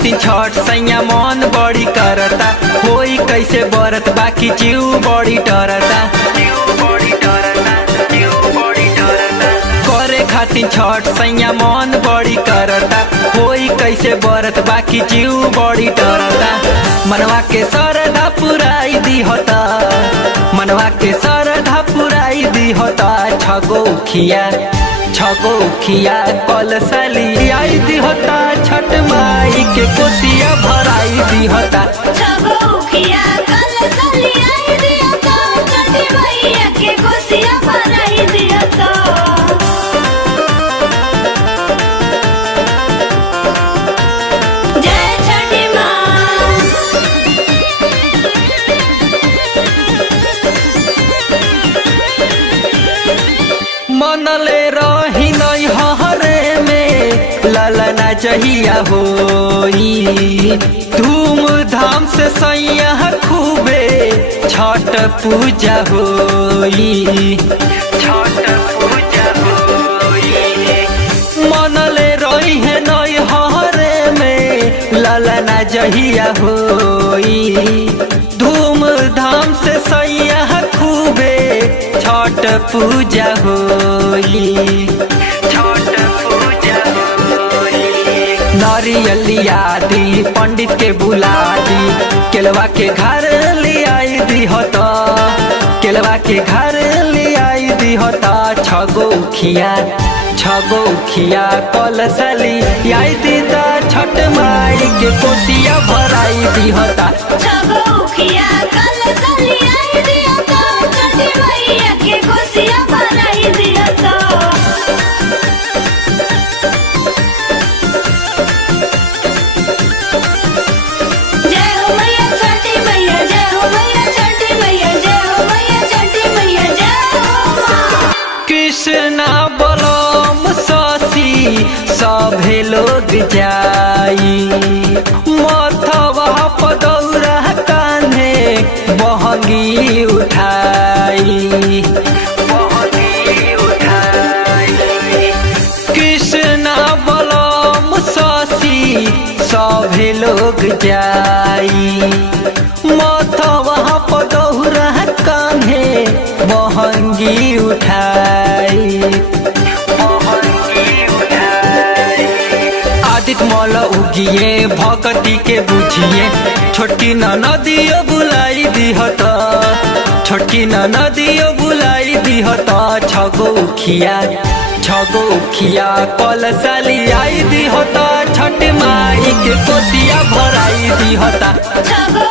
खातिर छठ सैया मन बड़ी करता, होई कैसे बरत बाकी जीव बड़ी डरता। करे खातिर छठ सैया मन बड़ी करता, होई कैसे बरत बाकी जीव बड़ी डरता। मनवा के सरधा पुराई दी होता, मनवा के सरधा पुराई दी होता। छगो खिया कल साली आई दी होता, छठ माई के कोसिया भराई दी होता। छगो खिया कल साली आई दी होता, छठ मैया के कोसिया भराई दी होता। जय छठी माँ। मनले रही नहीं हरे में ललना जहिया होई, धूमधाम से सैया खूबे छठ पूजा होई। मनले रही है नहीं हरे में ललना जहिया होई, धूमधाम से सैया खूबे छठ पूजा होई। नारियलिया दी पंडित के बुला दी, केलवा के घर ले आई दी होता, केलवा के घर ले आई दी होता। छगो खिया कल साली आई दी दा, छठ माई के कोसिया भराई दी होता। छगो खिया कल साली आई दी होता, छठ मैया के कोसिया भराई दी होता। जय हो मैया छठी मैया, जय हो मैया छठी मैया, जय हो मैया छठी मैया, जय हो माँ। कृष्णा बलम शशि सभे लोग जाई, मथवा पदौरा कान्हे बहंगी उठाई। कृष्णा बलम शशि सभे लोग जाई, मथवा पदौरा कान्हे बहंगी उठाई। आदित्य मल उगिए भगती के बुझिए, छोटकी नदियो बुलाई दी होता, छोटकी नदियो बुलाई दी होता। छगो खिया कल साली आई दी होता, छठ माई के कोसिया भराई दी होता। छगो